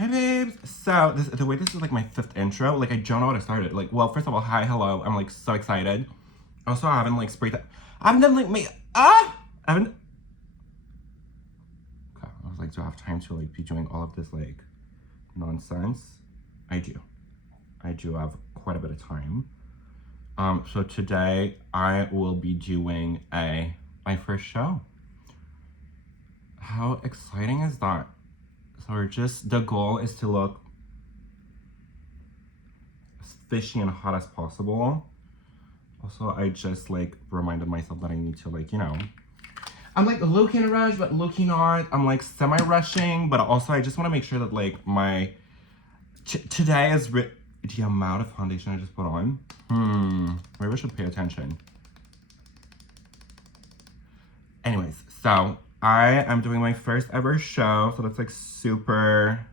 Hi babes. So the way this is like my fifth intro, like I don't know what I started. Like, well, first of all, hi, hello. I'm like so excited. Also, I haven't like sprayed that. I haven't done like I haven't. Okay, I was like, do I have time to like be doing all of this like nonsense? I do. I do have quite a bit of time. So today I will be doing my first show. How exciting is that? So the goal is to look as fishy and hot as possible. Also, I just like reminded myself that I need to like, I'm like low-key in a rush, but low-key not. I'm like semi-rushing, but also I just want to make sure that like my today is the amount of foundation I just put on. Maybe I should pay attention. Anyways, so I am doing my first ever show, so that's like super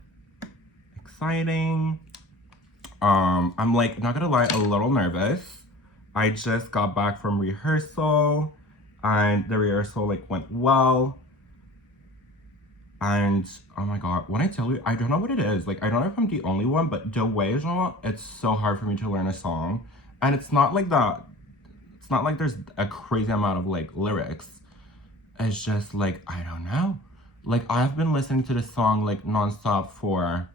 exciting. I'm like, not gonna lie, a little nervous. I just got back from rehearsal and the rehearsal like went well. And oh my god, when I tell you, I don't know what it is. Like, I don't know if I'm the only one, but the way genre, it's so hard for me to learn a song. And it's not like that. It's not like there's a crazy amount of like lyrics. It's just like, I don't know. Like, I've been listening to this song like nonstop for,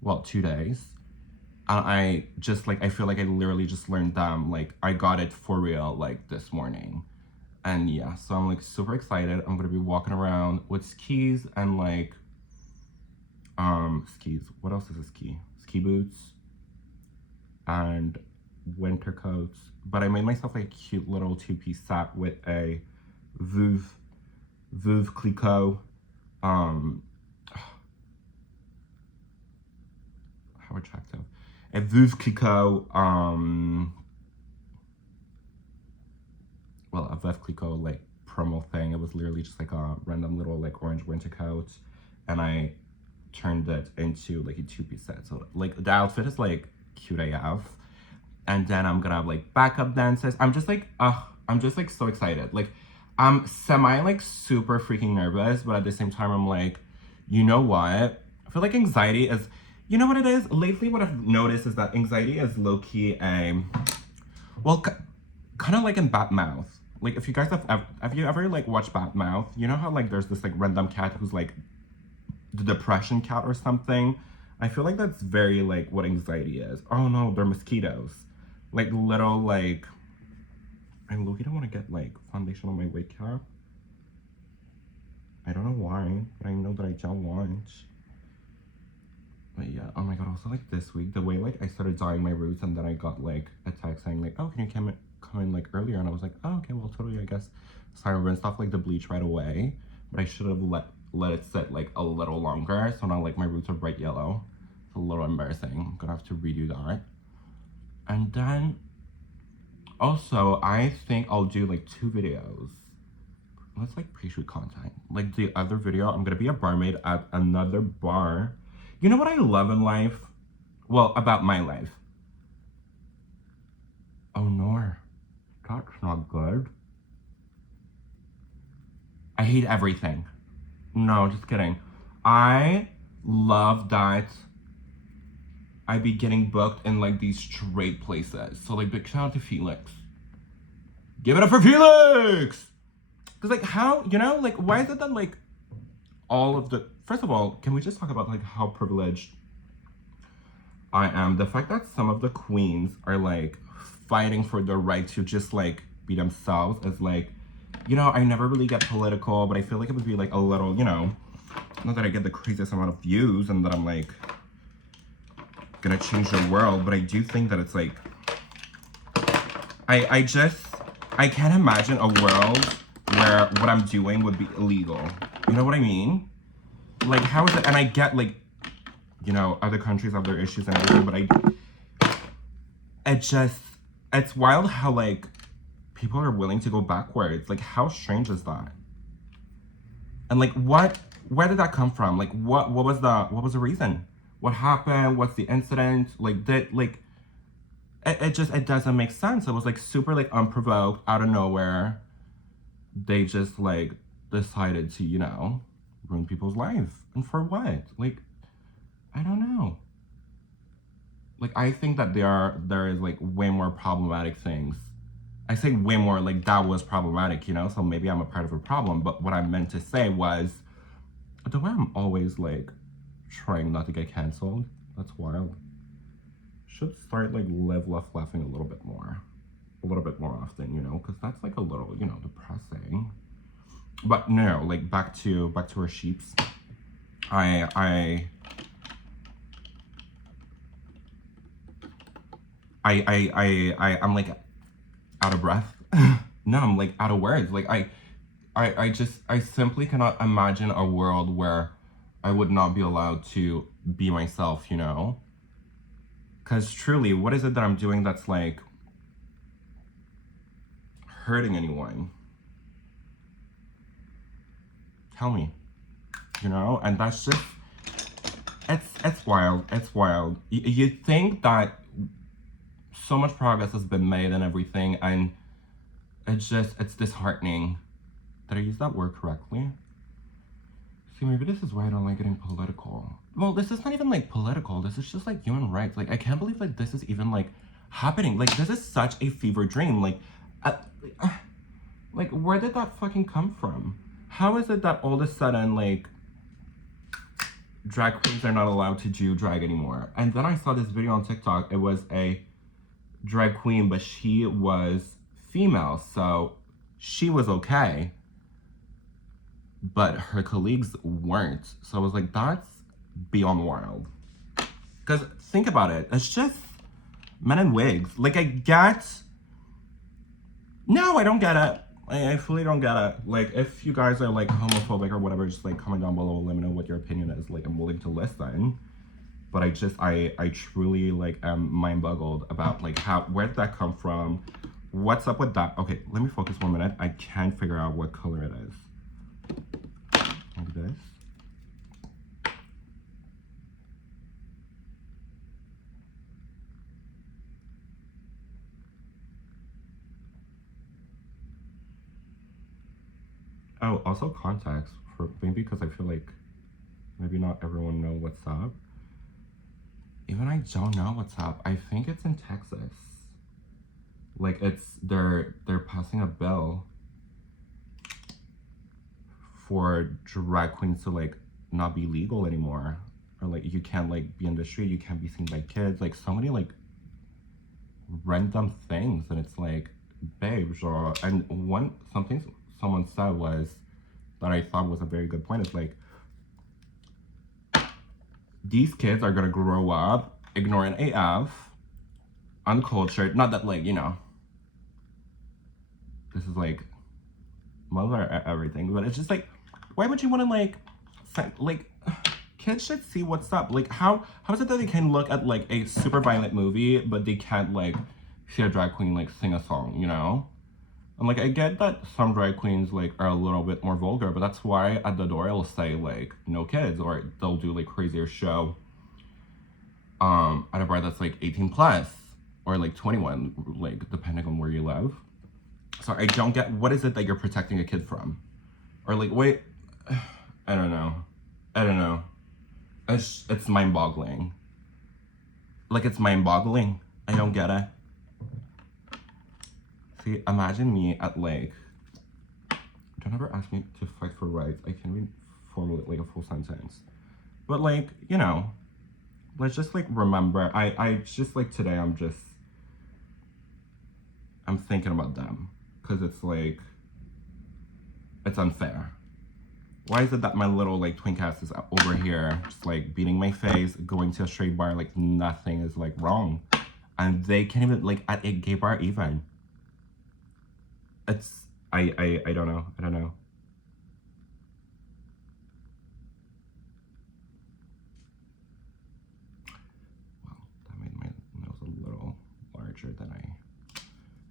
well, 2 days. And I just like, I feel like I literally just learned them. Like, I got it for real like this morning. And yeah, so I'm like super excited. I'm gonna be walking around with skis and like, skis. What else is a ski? Ski boots and winter coats. But I made myself like a cute little two-piece set with a Veuve Clicquot, how attractive. A Veuve Clicquot, well, a Veuve Clicquot like promo thing. It was literally just like a random little like orange winter coat, and I turned it into like a two-piece set. So like the outfit is like cute AF, and then I'm gonna have like backup dancers. I'm just like so excited. Like I'm semi like super freaking nervous, but at the same time I'm like, you know what? I feel like anxiety is, you know what it is? Lately what I've noticed is that anxiety is low-key well, kind of like in Batmouth. Like if you guys have you ever like watched Batmouth? You know how like there's this like random cat who's like the depression cat or something? I feel like that's very like what anxiety is. Oh no, they're mosquitoes. Like little like, I low-key don't want to get like foundation on my wig cap. I don't know why, but I know that I don't want. But yeah, oh my god, also like this week, the way like I started dyeing my roots and then I got like a text saying like, oh, can you come in like earlier? And I was like, oh, okay, well totally, I guess. So I rinsed off like the bleach right away, but I should have let it sit like a little longer. So now like my roots are bright yellow. It's a little embarrassing. I'm gonna have to redo that. And then also, I think I'll do like 2 videos. That's like pre-shoot content. Like the other video, I'm gonna be a barmaid at another bar. You know what I love in life? Well, about my life. Oh no, that's not good. I hate everything. No, just kidding. I love that I be getting booked in like these straight places. So like big shout out to Felix. Give it up for Felix! Cause like how, like why is it that like all of the, first of all, can we just talk about like how privileged I am? The fact that some of the queens are like fighting for the right to just like be themselves is like, I never really get political, but I feel like it would be like a little, not that I get the craziest amount of views and that I'm like gonna change the world, but I do think that it's like, I can't imagine a world where what I'm doing would be illegal. You know what I mean? Like, how is it? And I get like, other countries have their issues and everything, but it's wild how like people are willing to go backwards. Like, how strange is that? And like, where did that come from? Like, what was the reason? What happened? What's the incident? Like, it doesn't make sense. It was like super like unprovoked, out of nowhere. They just like decided to, ruin people's lives. And for what? Like, I don't know. Like, I think that there is like way more problematic things. I say way more, like that was problematic, you know? So maybe I'm a part of a problem. But what I meant to say was the way I'm always like trying not to get canceled. That's wild. Should start like live, laugh, laughing a little bit more. A little bit more often, you know? Because that's like a little, you know, depressing. But no, like back to our sheeps. I'm like out of breath. No, I'm like out of words. Like I simply cannot imagine a world where I would not be allowed to be myself, you know? Because truly, what is it that I'm doing that's like hurting anyone? Tell me, you know? And that's just, it's wild. It's wild. You think that so much progress has been made and everything, and it's disheartening. Did I use that word correctly? See, maybe this is why I don't like getting political. Well, this is not even like political. This is just like human rights. Like, I can't believe like this is even like happening. Like, this is such a fever dream. Like, where did that fucking come from? How is it that all of a sudden like drag queens are not allowed to do drag anymore? And then I saw this video on TikTok. It was a drag queen, but she was female, so she was okay. But her colleagues weren't. So I was like, that's beyond wild. Because think about it, it's just men in wigs. Like, I get. No, I don't get it. I fully don't get it. Like, if you guys are like homophobic or whatever, just like comment down below and let me know what your opinion is. Like, I'm willing to listen. But I truly like am mind boggled about like where did that come from? What's up with that? Okay, let me focus 1 minute. I can't figure out what color it is. Like this. Oh, also context for maybe because I feel like maybe not everyone know what's up. Even I don't know what's up. I think it's in Texas. Like they're passing a bill for drag queens to like not be legal anymore, or like you can't like be in the street, you can't be seen by kids, like so many like random things, and it's like, babe, genre. And something someone said was that I thought was a very good point. It's like these kids are gonna grow up ignorant AF, uncultured. Not that like, you know, this is like mother everything, but it's just like, why would you want to like kids should see what's up. Like how is it that they can look at like a super violent movie but they can't like see a drag queen like sing a song, you know? And like I get that some drag queens like are a little bit more vulgar, but that's why at the door it'll say like no kids, or they'll do like crazier show at a bar that's like 18 plus or like 21, like depending on where you live. So I don't get, what is it that you're protecting a kid from? Or like, wait, I don't know. It's mind-boggling. Like, it's mind-boggling. I don't get it. See, imagine me at like, don't ever ask me to fight for rights. I can't even formulate like a full sentence. But like, you know, let's just like remember, I just like today I'm thinking about them. Because it's like, it's unfair. Why is it that my little like twink ass is over here just like beating my face, going to a straight bar like nothing is like wrong, and they can't even like at a gay bar even. It's I don't know. Well, that made my nose a little larger than I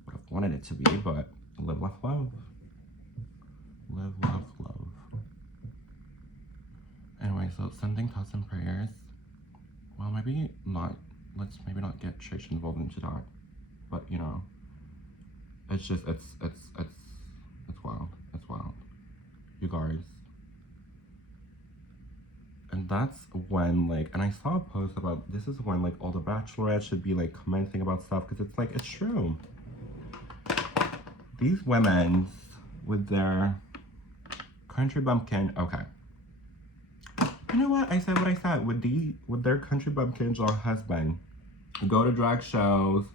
would have wanted it to be, but live, laugh, love. Live, love, love. Anyway, so sending thoughts and prayers. Well, maybe not. Let's maybe not get church involved into that. But you know, it's just it's wild. It's wild. You guys, And that's when, like, and I saw a post about this is when, like, all the bachelorettes should be, like, commenting about stuff because it's, like, it's true. These women with their country bumpkin, okay. You know what? I said what I said. With their country bumpkins or husband, go to drag shows,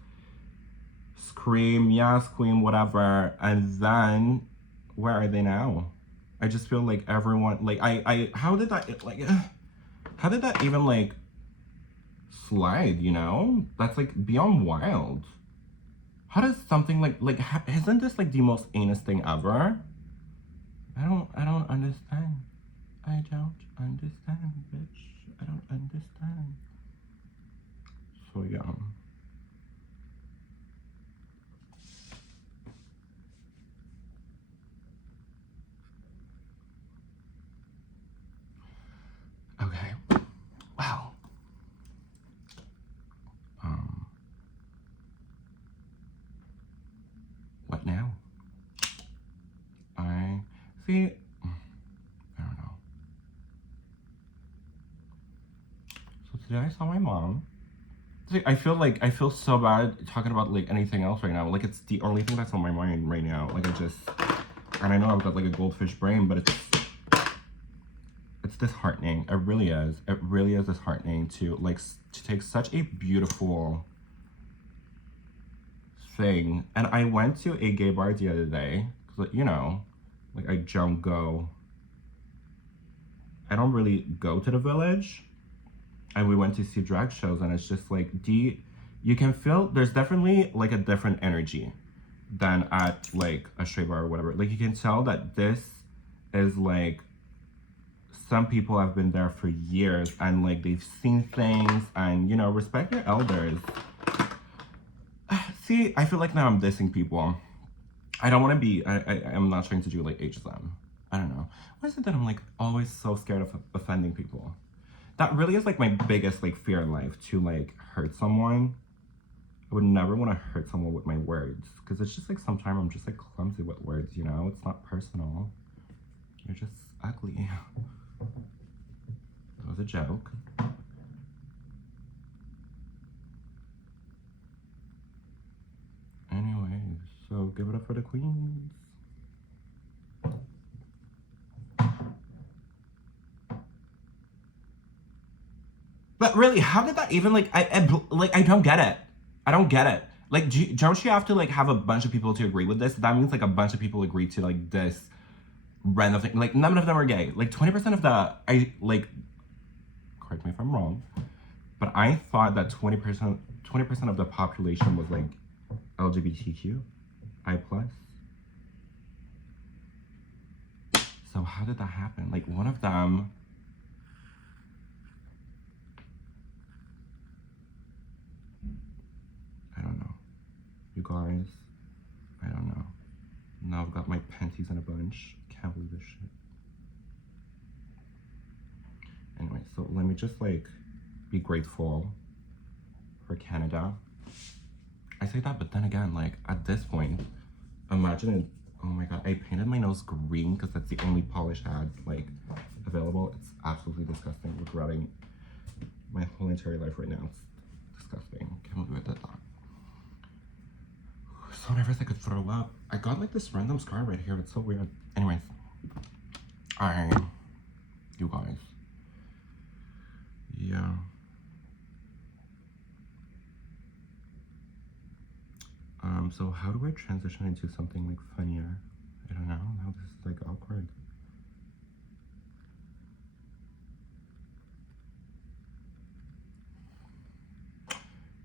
scream, yes, queen, whatever, and then where are they now? I just feel like everyone, like, how did that, like, how did that even, like, slide, you know? That's, like, beyond wild. How does something like, isn't this, like, the most anus thing ever? I don't understand. I don't understand, bitch. I don't understand. So, yeah. Okay. Wow. What now? I see. I don't know. So today I saw my mom. See, I feel so bad talking about, like, anything else right now. Like, it's the only thing that's on my mind right now. Like, and I know I've got, like, a goldfish brain, but it's disheartening. It really is. It really is disheartening to, like, to take such a beautiful thing. And I went to a gay bar the other day because, you know, like, I don't go. I don't really go to the Village. And we went to see drag shows, and it's just like you can feel there's definitely, like, a different energy than at, like, a straight bar or whatever. Like, you can tell that this is, like, some people have been there for years and, like, they've seen things, and, you know, respect your elders. See, I feel like now I'm dissing people. I don't want to be. I'm not trying to do, like, ageism. I don't know. Why is it that I'm, like, always so scared of offending people? That really is, like, my biggest, like, fear in life, to, like, hurt someone. I would never want to hurt someone with my words, because it's just, like, sometimes I'm just, like, clumsy with words, you know? It's not personal. You're just ugly. That was a joke. Anyway, so give it up for the queens. But really, how did that even, like, I don't get it. I don't get it. Like, don't you have to, like, have a bunch of people to agree with this? That means, like, a bunch of people agree to, like, this random thing. Like, none of them are gay. Like, 20% of correct me if I'm wrong, but I thought that 20% of the population was, like, LGBTQ, I plus. So how did that happen? Like, one of them, I don't know. You guys, I don't know. Now I've got my panties in a bunch. Can't believe this shit. Anyway, so let me just, like, be grateful for Canada. I say that, but then again, like, at this point, imagine it. Oh my god, I painted my nose green because that's the only polish I had, like, available. It's absolutely disgusting. Regretting my whole entire life right now. It's disgusting. Can't believe I did that. So nervous I could throw up. I got, like, this random scar right here. It's so weird. Anyways, you guys. Yeah. So how do I transition into something, like, funnier? I don't know. Now this is, like, awkward.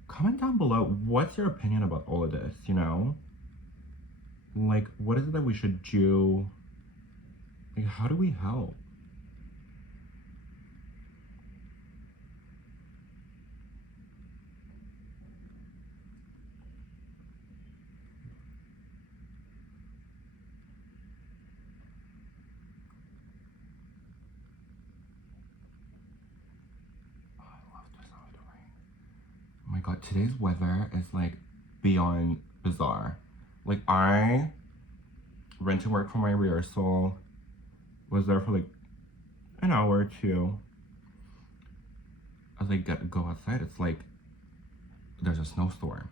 Comment down below, what's your opinion about all of this, you know? Like, what is it that we should do? Like, how do we help? Oh my god, today's weather is, like, beyond bizarre. Like, I went to work for my rehearsal, was there for, like, an hour or two, as I go outside, it's like there's a snowstorm.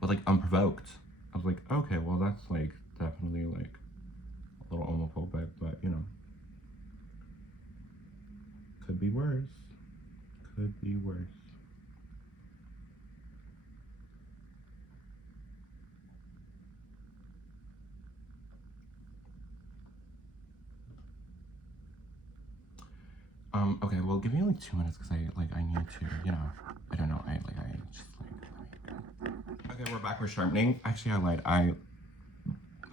But like unprovoked. I was like, okay, well that's like definitely like a little homophobic, but you know. Could be worse. Could be worse. Okay, well give me like 2 minutes because I need to, you know, I don't know, I just like okay, we're back, we're sharpening. Actually I lied.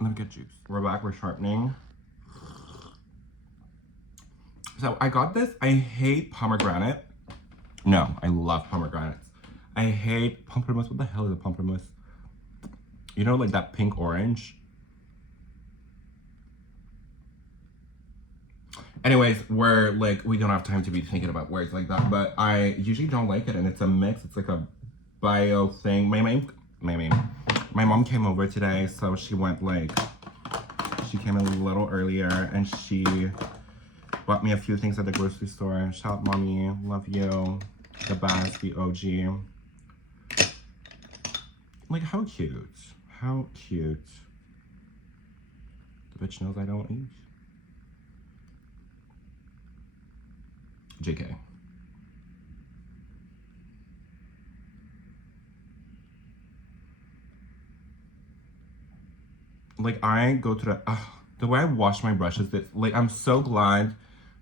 Let me get juice. We're back, we're sharpening. So I got this. I hate pomegranate. No, I love pomegranates. I hate pamplemousse. What the hell is a pamplemousse? You know, like that pink orange? Anyways, we don't have time to be thinking about words like that, but I usually don't like it, and it's a mix. It's like a bio thing. My mom came over today, so she went she came a little earlier, and she bought me a few things at the grocery store. Shout out, mommy, love you, the best, the OG. Like, how cute, how cute. The bitch knows I don't eat. JK. Like, I go to the way I wash my brushes, like, I'm so glad,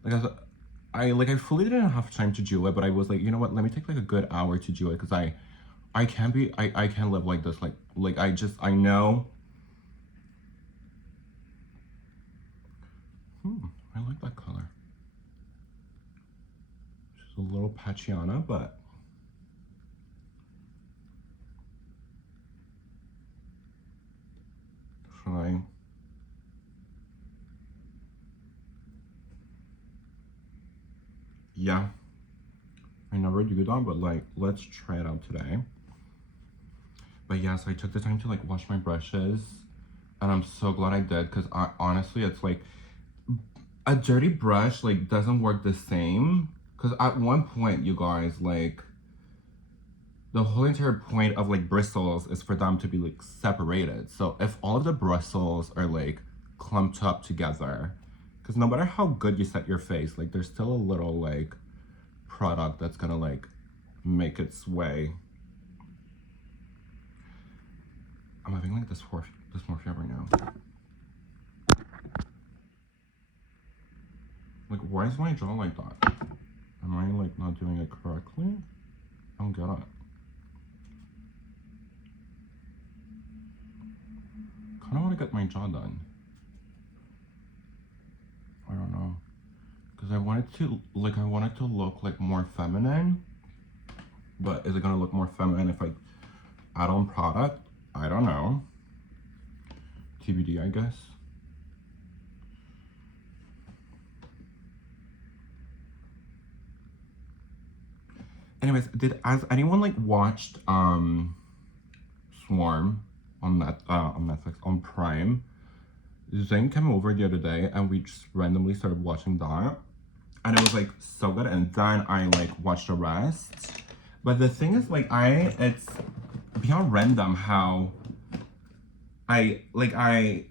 like, I fully didn't have time to do it, but I was like, you know what, let me take like a good hour to do it, because I can't live like this, like I know. I like that color. Just a little Paciana, but fine. Yeah, I never do that, but like, let's try it out today. But yeah, so I took the time to like wash my brushes, and I'm so glad I did, because honestly, it's like a dirty brush like doesn't work the same, because at one point, you guys, like, the whole entire point of like bristles is for them to be like separated. So if all of the bristles are like clumped up together, because no matter how good you set your face, like there's still a little like product that's gonna like make its way. I'm having like this morphia right now. Like, why is my jaw like that? Am I like not doing it correctly? I don't get it. I don't want to get my jaw done. I don't know, because I want it to look like more feminine. But is it gonna look more feminine if I add on product? I don't know. TBD, I guess. Anyways, has anyone like watched Swarm on Netflix, on Prime? Zane came over the other day and we just randomly started watching that, and it was like so good, and then I like watched the rest. But the thing is, like, it's beyond random how I didn't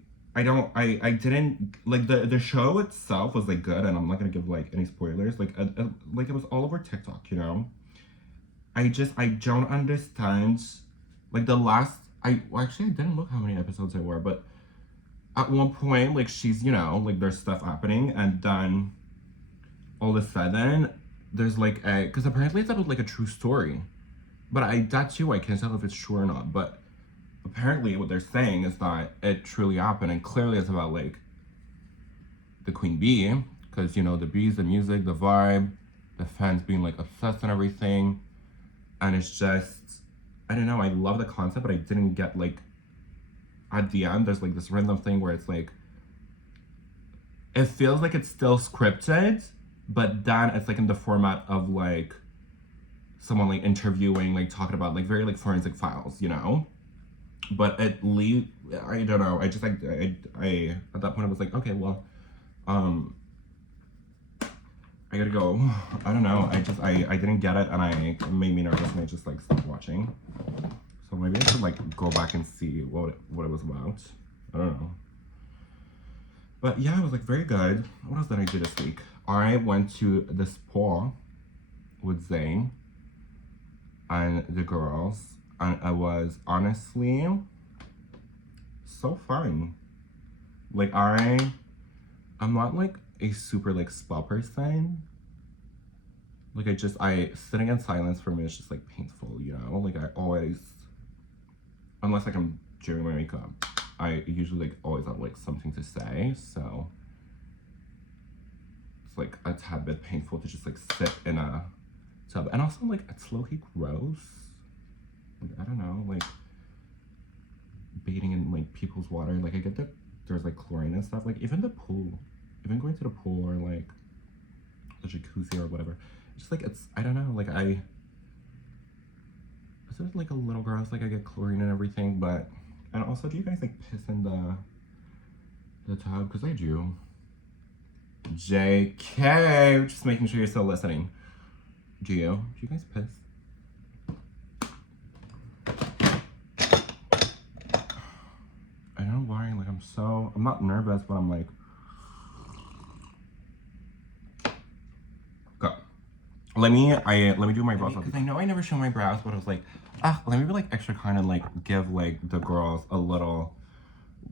like the show itself was like good, and I'm not gonna give like any spoilers, like it was all over TikTok, you know. I don't understand, like, the last, actually I didn't look how many episodes there were, but at one point, like, she's, you know, like, there's stuff happening, and then all of a sudden there's like because apparently it's about like a true story, but that too I can't tell if it's true or not, but apparently what they're saying is that it truly happened, and clearly it's about like the queen bee, because, you know, the bees, the music, the vibe, the fans being like obsessed and everything. And it's just, I don't know, I love the concept, but I didn't get like, at the end there's like this random thing where it's like, it feels like it's still scripted, but then it's like in the format of like someone like interviewing, like talking about like very like forensic files, you know. But I don't know, I just like I at that point I was like, okay, well, I gotta go. I don't know. I didn't get it, and it made me nervous, and I just like stopped watching. So maybe I should like go back and see what it was about. I don't know. But yeah, it was like very good. What else did I do this week? I went to the spa with Zane and the girls, and it was honestly so fun. Like I'm not like a super like spa person. Like I sitting in silence for me is just like painful, you know? Like I always, unless like I'm doing my makeup, I usually like always have like something to say, so it's like a tad bit painful to just like sit in a tub. And also like it's low-key gross. Like I don't know, like bathing in like people's water. Like I get that there's like chlorine and stuff. Like even the pool, even going to the pool or like the jacuzzi or whatever. It's just like I don't know, like it's just like a little gross, like I get chlorine and everything, but and also do you guys like piss in the tub? Because I do. JK, just making sure you're still listening. Do you guys piss? I don't know why, like I'm not nervous, but I'm like, go. Let me do my brows because I know I never show my brows, but I was like, let me be like extra kind and like give like the girls a little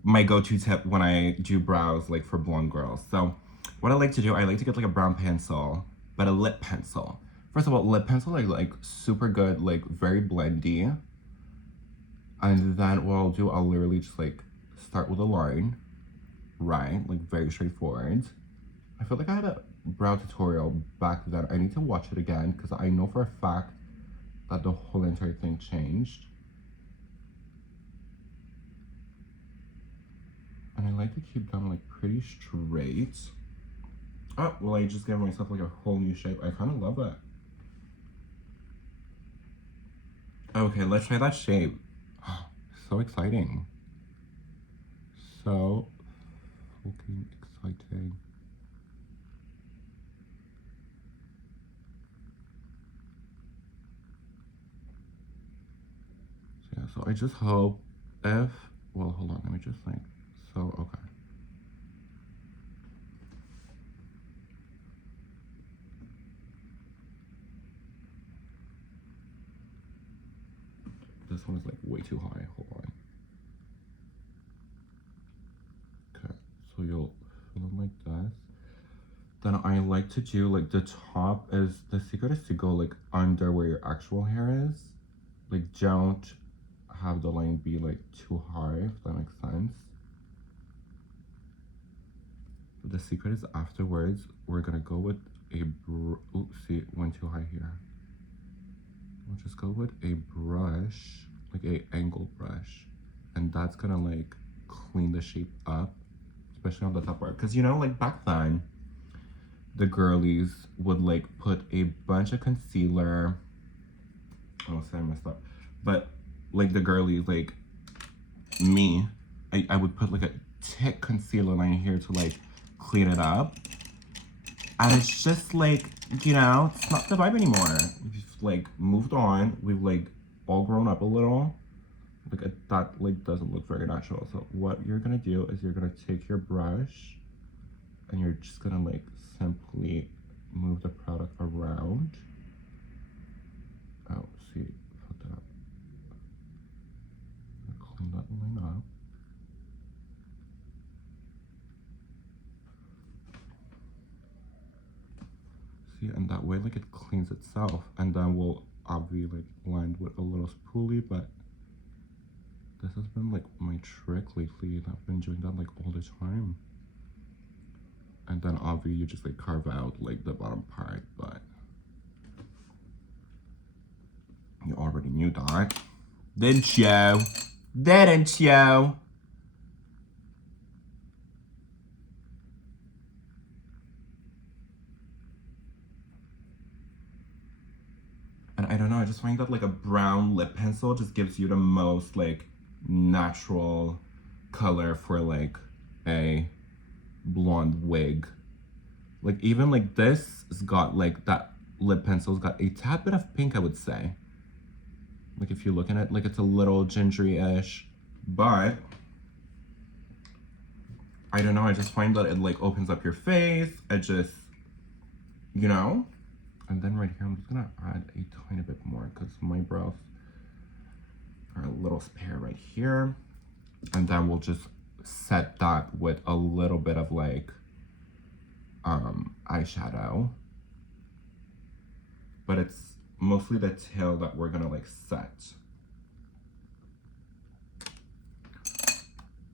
my go-to tip when I do brows like for blonde girls. So what I like to do, I like to get like a brown pencil, but a lip pencil. First of all, lip pencil like super good, like very blendy. And then what I'll do, I'll literally just like start with a line, right? Like very straightforward. I feel like I had a brow tutorial back then. I need to watch it again because I know for a fact that the whole entire thing changed. And I like to keep them like pretty straight. Oh, well, I just gave myself like a whole new shape. I kind of love that. Okay, let's try that shape. So exciting. So fucking exciting. So yeah, so I just hope if, well, hold on, let me just think. So, okay. This one is like way too high, hold on. Okay, so you'll fill it like this. Then I like to do like the top is, the secret is to go like under where your actual hair is. Like don't have the line be like too high, if that makes sense. The secret is afterwards, we're gonna go with a oops, see, it went too high here. We'll just go with a brush, like a angle brush. And that's gonna like clean the shape up, especially on the top part. Cause you know, like back then, the girlies would like put a bunch of concealer. Oh, sorry, I messed up. But like the girlies, like me, I would put like a thick concealer line here to like clean it up. And it's just like, you know, it's not the vibe anymore. We've like moved on. We've like all grown up a little. Like that like doesn't look very natural. So what you're gonna do is you're gonna take your brush and you're just gonna like simply move the product around. Oh, see, fucked it up. Clean that line up. See, and that way like it cleans itself, and then we'll obviously like blend with a little spoolie, but this has been like my trick lately, and I've been doing that like all the time. And then obviously you just like carve out like the bottom part, but you already knew that. Didn't you? Didn't you? And I don't know, I just find that like a brown lip pencil just gives you the most like natural color for like a blonde wig. Like even like this has got like that lip pencil's got a tad bit of pink, I would say. Like if you're looking at like it's a little gingery-ish, but I don't know, I just find that it like opens up your face. It just, you know? And then right here, I'm just gonna add a tiny bit more because my brows are a little spare right here. And then we'll just set that with a little bit of like eyeshadow. But it's mostly the tail that we're gonna like set.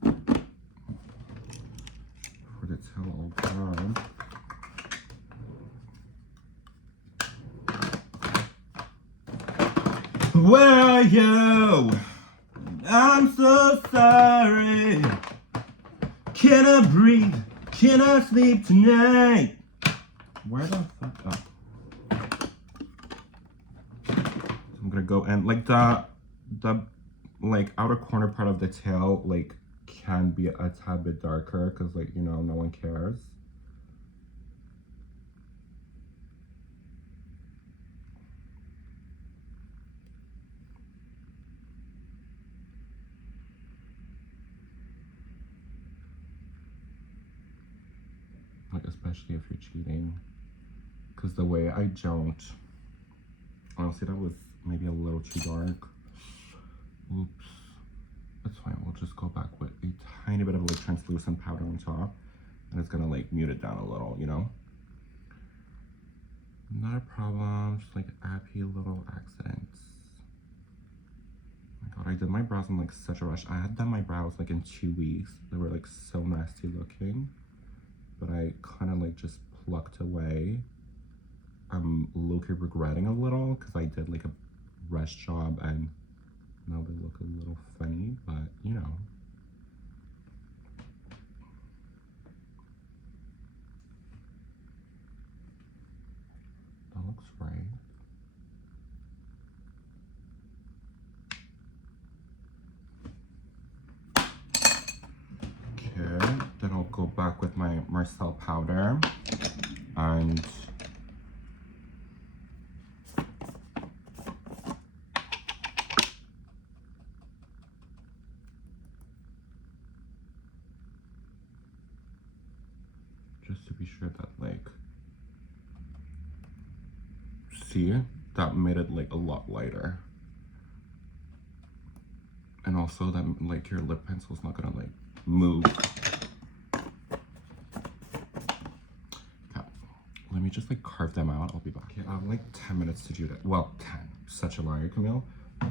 For the tail all done. Where are you? I'm so sorry. Can I breathe? Can I sleep tonight? Where the fuck up? I'm gonna go and like the like outer corner part of the tail like can be a tad bit darker because like, you know, no one cares. Like especially if you're cheating, because the way I don't, honestly that was maybe a little too dark. Oops, that's fine. We'll just go back with a tiny bit of like translucent powder on top, and it's gonna like mute it down a little, you know. Not a problem, just like happy little accidents. Oh my god, I did my brows in like such a rush. I had done my brows like in 2 weeks. They were like so nasty looking, but I kind of like just plucked away. I'm low-key regretting a little because I did like a rush job and now they look a little funny, but you know. That looks right. Okay, then I'll go back with my Marcel powder and just to be sure that like, see, that made it like a lot lighter. And also that like your lip pencil's not gonna like move. Okay, let me just like carve them out. I'll be back. Okay, I have like 10 minutes to do that. Well, 10, such a liar, Camille.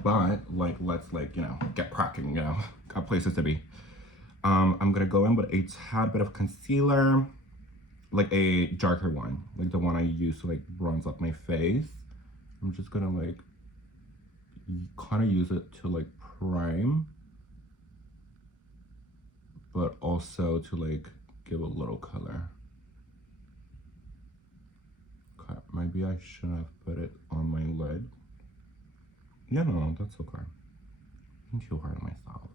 But like, let's like, you know, get cracking, you know, got places to be. I'm gonna go in with a tad bit of concealer, like a darker one, like the one I use to like bronze up my face. I'm just gonna like kind of use it to like prime, but also to like give a little color. Okay, maybe I shouldn't have put it on my lid. Yeah, no, that's okay. I'm too hard on myself.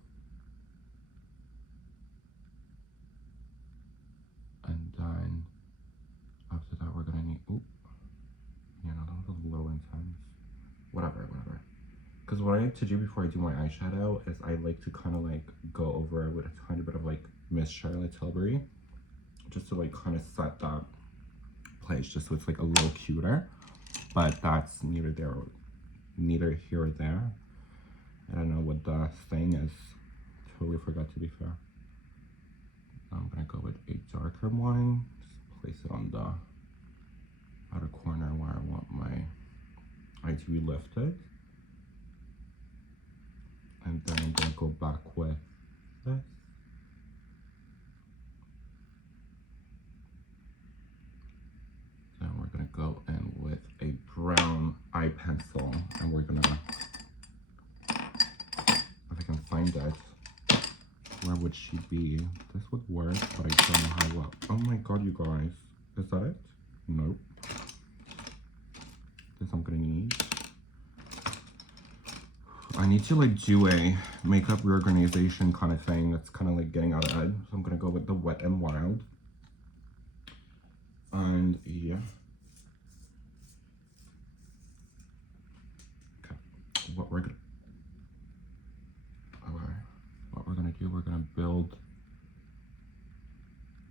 And then after that, we're gonna need, oop, yeah, no, that was a little intense. Whatever. Because what I like to do before I do my eyeshadow is I like to kind of like go over it with a tiny bit of like Miss Charlotte Tilbury, just to like kind of set that place just so it's like a little cuter. But that's neither here or there. I don't know what the thing is. Totally forgot, to be fair. I'm gonna go with a darker one. Just place it on the outer corner where I want my eye to be lifted. And then I'm gonna go back with this. Then we're gonna go in with a brown eye pencil, and we're gonna, if I can find it, where would she be? This would work, but I don't know how well. Oh my god, you guys. Is that it? Nope. This I'm gonna need. I need to like do a makeup reorganization kind of thing that's kind of like getting out of head. So I'm gonna go with the Wet n Wild. And And yeah. Okay. What we're gonna do, we're gonna build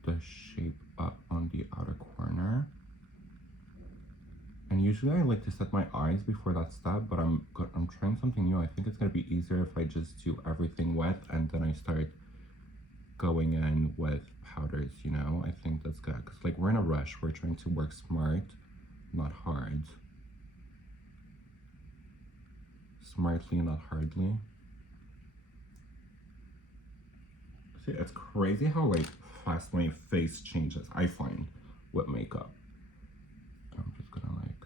the shape up on the outer corner. And usually I like to set my eyes before that step, but I'm trying something new. I think it's gonna be easier if I just do everything wet and then I start going in with powders, you know? I think that's good, because like we're in a rush. We're trying to work smart, not hard. Smartly, not hardly. See, it's crazy how like fast my face changes, I find, with makeup. I'm just gonna like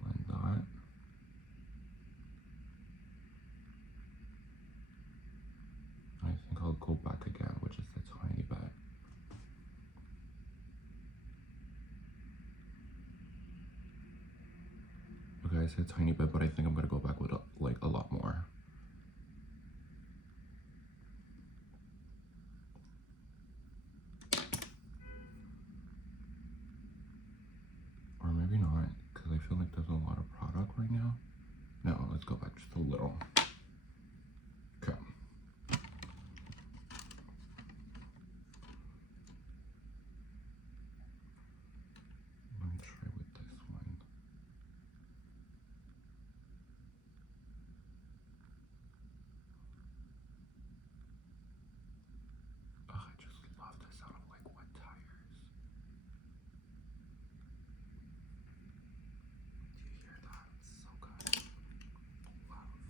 blend that. I think I'll go back again with just a tiny bit. Okay, I said a tiny bit, but I think I'm gonna go back with like a lot more. Or maybe not, because I feel like there's a lot of product right now. No, let's go back just a little. Okay. Let me try with this one. Oh, I just love the sound of like wet tires. Do you hear that? It's so good. Love.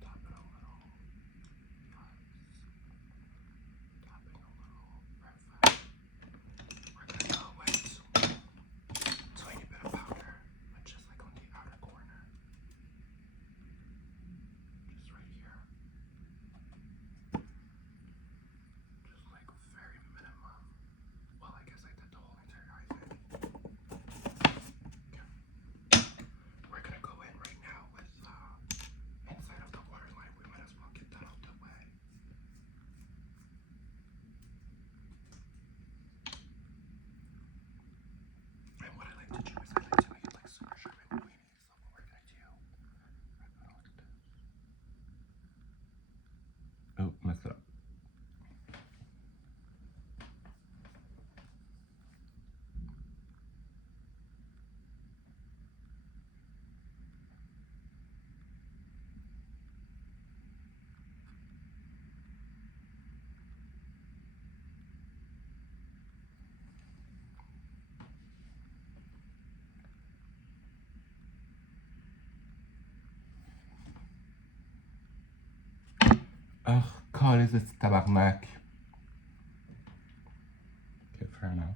Tap it a little. Yes. Tapping a little. Perfect. We're gonna go with a tiny bit of powder, but just like on the outer corner. Just right here. Just like very minimum. Well, I guess I did the whole entire eye thing. Okay. We're gonna go in right now with inside of the waterline. We might as well get that out the way. And what I like to do is I like to make it like super sharp and pointy. So what we're gonna do, we're gonna look at this. Oh, messed it up. Ugh, God, is this tabarnak? Okay, fair enough.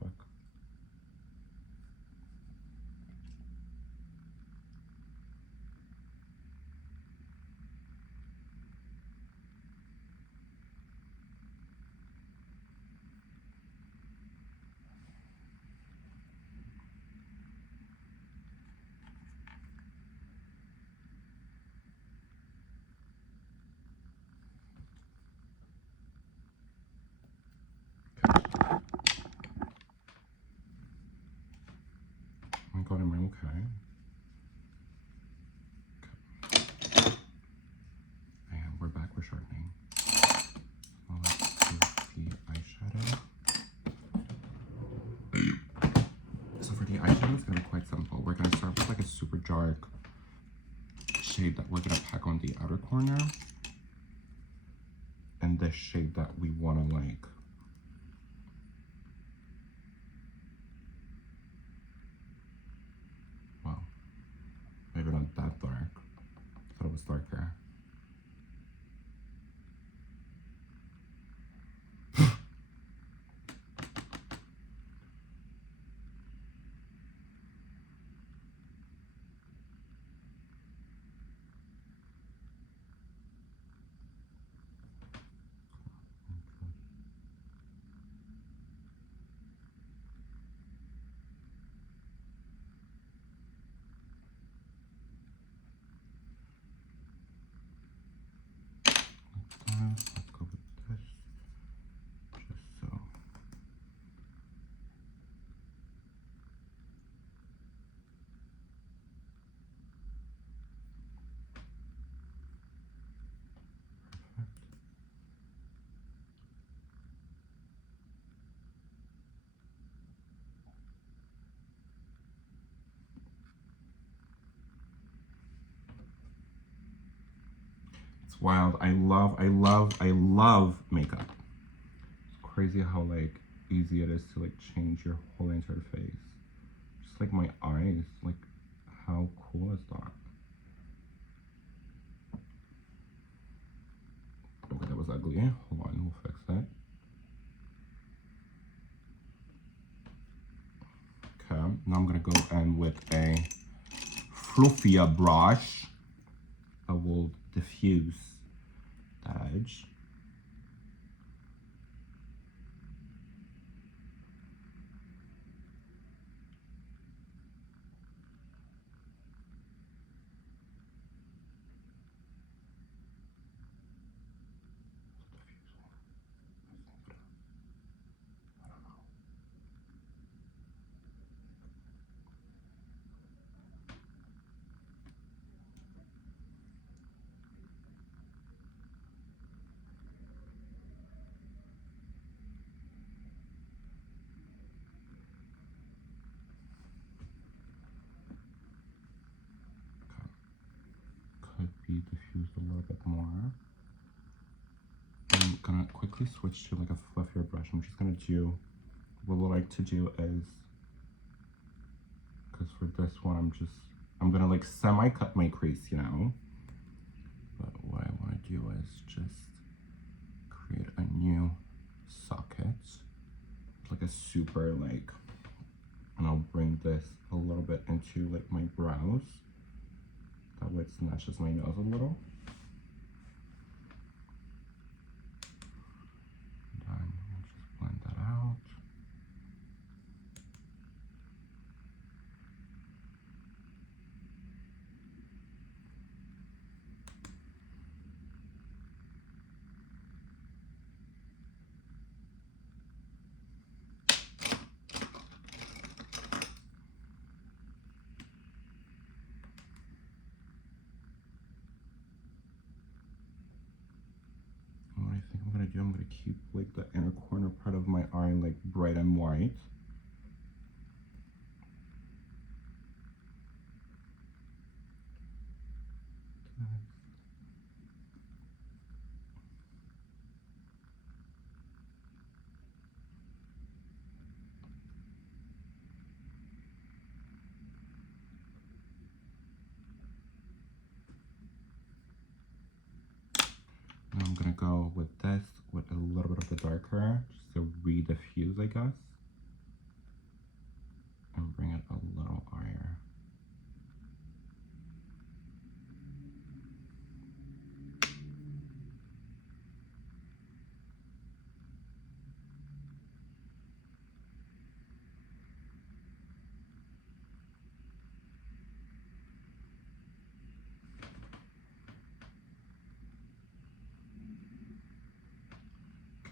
Fuck. Oh my God, am I okay? Okay. And we're back, we're sharpening. So let's do the eyeshadow. eyeshadow is gonna be quite simple. We're gonna start with like a super dark shade that we're gonna pack on the outer corner, and the shade that we wanna like maybe not that dark. I thought it was darker. Let's go with this, just so. Perfect. It's wild. I love makeup. It's crazy how like easy it is to like change your whole entire face. Just like my eyes, like how cool is that? Okay, that was ugly. Hold on, we'll fix it. Okay, now I'm gonna go in with a fluffier brush that will diffuse that edge. Could be diffused a little bit more. I'm gonna quickly switch to like a fluffier brush. I'm just gonna do, what I like to do is, because for this one I'm gonna like semi-cut my crease, you know? But what I wanna do is just create a new socket. It's like a super like, and I'll bring this a little bit into like my brows. That way it snatches my nose a little. Then I'll just blend that out. What I think I'm gonna do, I'm gonna keep like the inner corner part of my eye like bright and white. Now I'm gonna go with this, with a little bit of the darker, just to re-diffuse, I guess. And bring it a little higher.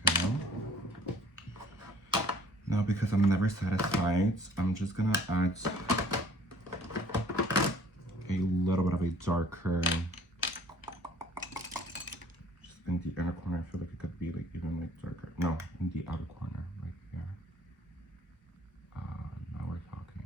Okay. Now because I'm never satisfied, I'm just gonna add a little bit of a darker, just in the inner corner. I feel like it could be like even like darker. No, in the outer corner, right here. Now we're talking.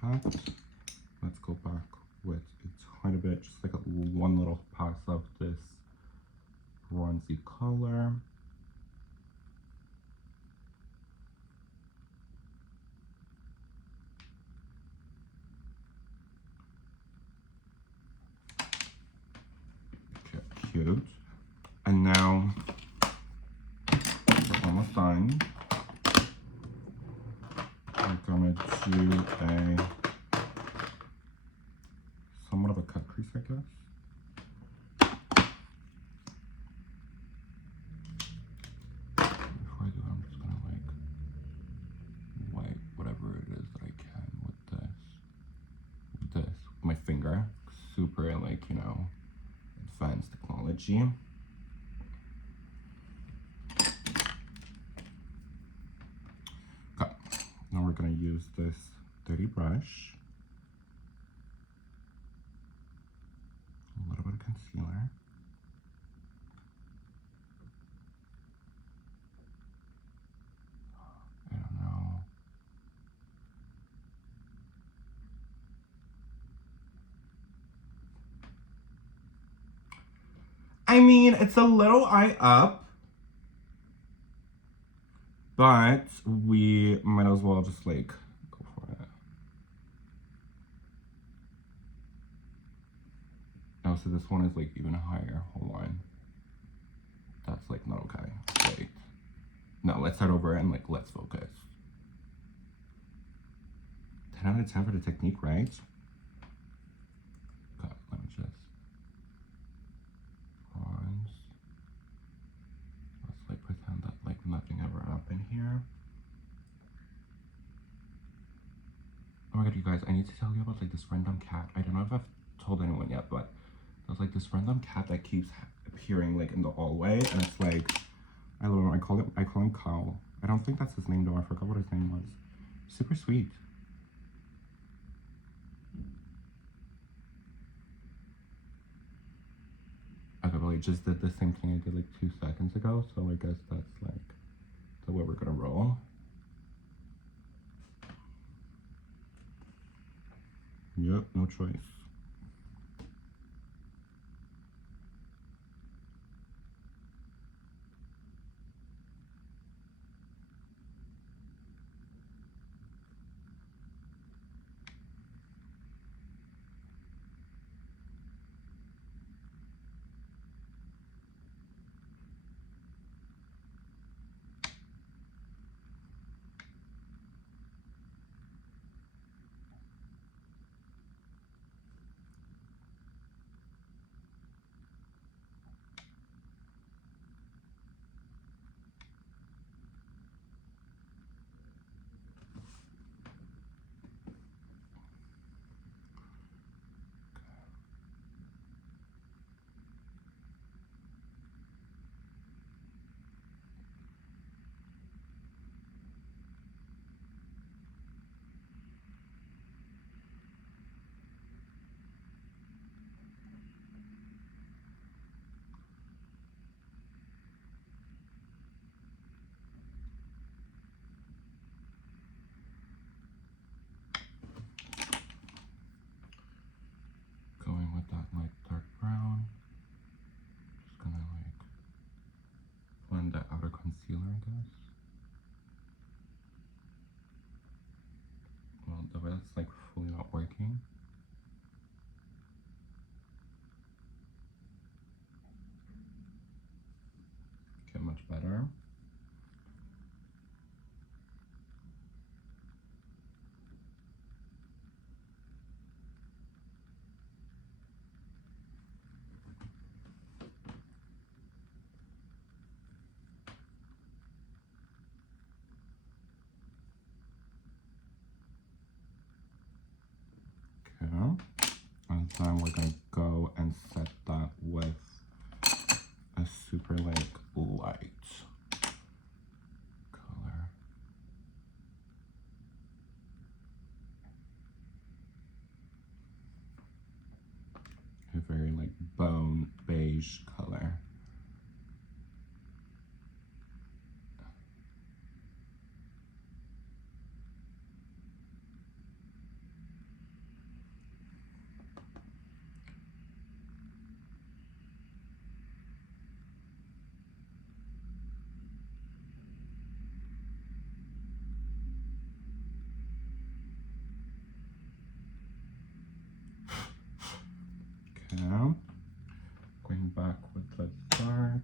perfect. Let's go back with a tiny bit, just like one little pass of this bronzy color. Okay, cute. And now we're almost done. We're gonna do somewhat of a cut crease, I guess. Before I do that, I'm just gonna like wipe whatever it is that I can with this, with my finger. Super like, you know, advanced technology. Okay, now we're gonna use this dirty brush. A little bit of concealer. I don't know. I mean, it's a little eye up, but we might as well just like go for it. Oh, so this one is like even higher. Hold on. That's like not okay. Wait. No, let's start over and like let's focus. 10 out of 10 for the technique, right? Okay, let me just bronze. Let's like pretend that like nothing ever happened here. Oh my god, you guys, I need to tell you about like this random cat. I don't know if I've told anyone yet, but there's like this random cat that keeps appearing like in the hallway, and it's like, I love him. I call him Kyle. I don't think that's his name though. I forgot what his name was. Super sweet. Okay, but I just did the same thing I did like 2 seconds ago, so I guess that's like the way we're gonna roll. Yep, no choice. Going with that like dark brown. Just gonna like blend that outer concealer, I guess. Well, the way that's like fully not working. Okay, much better. Okay. And then we're gonna go and set that with a super like light color. A very like bone beige color. back with the dark.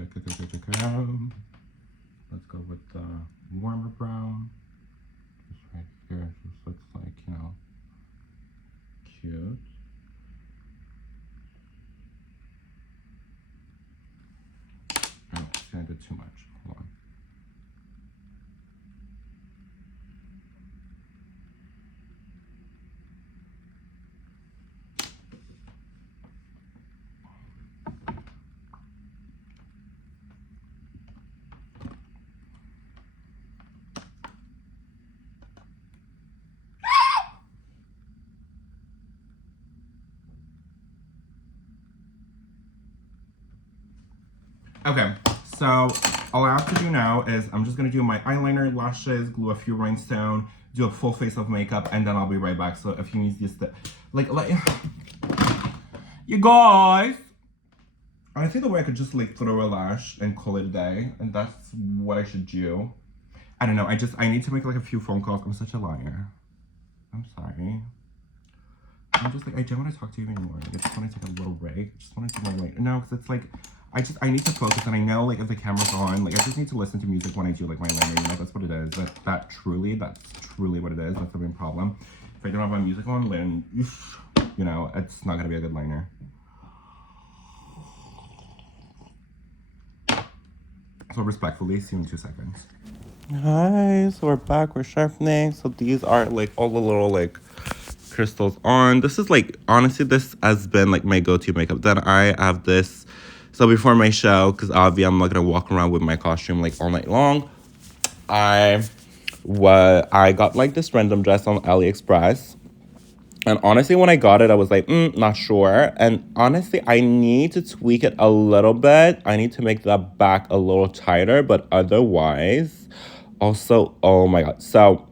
Okay. Let's go with the warmer brown. Just right here. Just looks like, you know, cute. Oh, it's gonna do too much. Hold on. Okay, so all I have to do now is I'm just gonna do my eyeliner, lashes, glue a few rhinestone, do a full face of makeup, and then I'll be right back. So if you need this, like, you guys, I think the way I could just like throw a lash and call it a day, and that's what I should do. I don't know. I need to make like a few phone calls. I'm such a liar. I'm sorry. I'm just like, I don't want to talk to you anymore. Like, I just want to take a little break. I just want to do my like, no, because it's like, I need to focus, and I know like if the camera's on, like I just need to listen to music when I do like my liner, you know, that's what it is. That's truly what it is. That's the main problem. If I don't have my music on, then, you know, it's not gonna be a good liner. So respectfully, see you in 2 seconds. Hi, so we're back, we're sharpening. So these are like all the little like crystals on. This is like, honestly, this has been like my go-to makeup. Then I have this, so before my show, because obviously I'm not gonna walk around with my costume like all night long, I got like this random dress on AliExpress. And honestly, when I got it, I was like, not sure. And honestly, I need to tweak it a little bit. I need to make that back a little tighter, but otherwise, also, oh my God. So,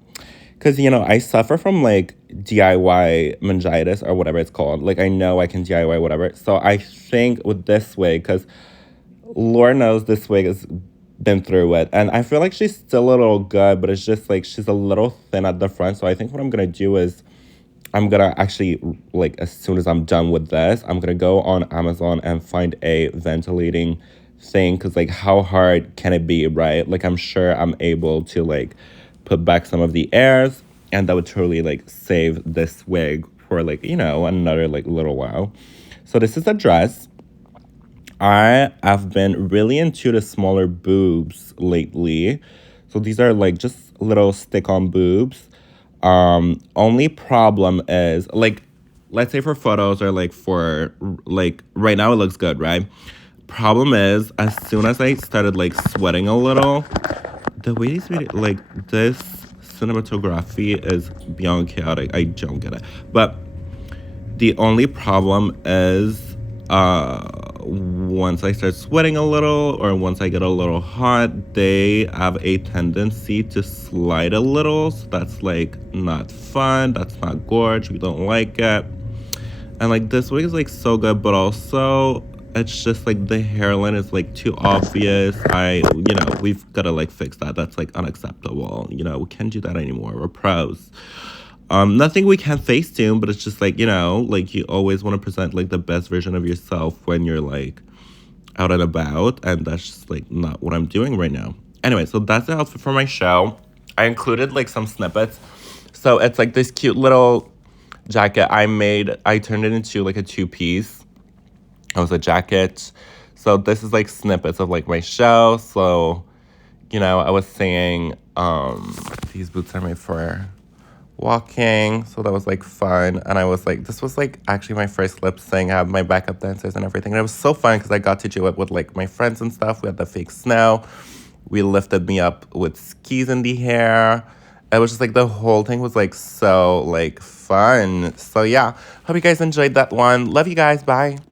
because, you know, I suffer from like DIY meningitis or whatever it's called. Like, I know I can DIY whatever. So I think with this wig, because Lord knows this wig has been through it. And I feel like she's still a little good, but it's just like she's a little thin at the front. So I think what I'm going to do is I'm going to actually, like, as soon as I'm done with this, I'm going to go on Amazon and find a ventilating thing. Because, like, how hard can it be, right? Like, I'm sure I'm able to, like, put back some of the airs. And that would totally, like, save this wig for, like, you know, another, like, little while. So this is a dress. I have been really into the smaller boobs lately. So these are, like, just little stick-on boobs. Only problem is, like, let's say for photos or like for like right now it looks good, right? Problem is, as soon as I started like sweating a little, the way these like this cinematography is beyond chaotic. I don't get it. But the only problem is once I start sweating a little or once I get a little hot, they have a tendency to slide a little. So that's like not fun. That's not gorge. We don't like it. And like this wig is like so good, but also it's just like the hairline is like too obvious. You know, we've got to like fix that. That's like unacceptable. You know, we can't do that anymore. We're pros. Nothing we can't Facetune, but it's just like, you know, like you always want to present like the best version of yourself when you're like out and about, and that's just like not what I'm doing right now. Anyway, so that's the outfit for my show. I included like some snippets. So it's like this cute little jacket I turned it into like a two-piece. It was a jacket. So this is like snippets of like my show. So, you know, I was saying these boots are made for walking, so that was like fun. And I was like, this was like actually my first lip sync. I have my backup dancers and everything, and it was so fun because I got to do it with like my friends and stuff. We had the fake snow, we lifted me up with skis in the hair. It was just like the whole thing was like so like fun. So yeah, hope you guys enjoyed that one. Love you guys. Bye.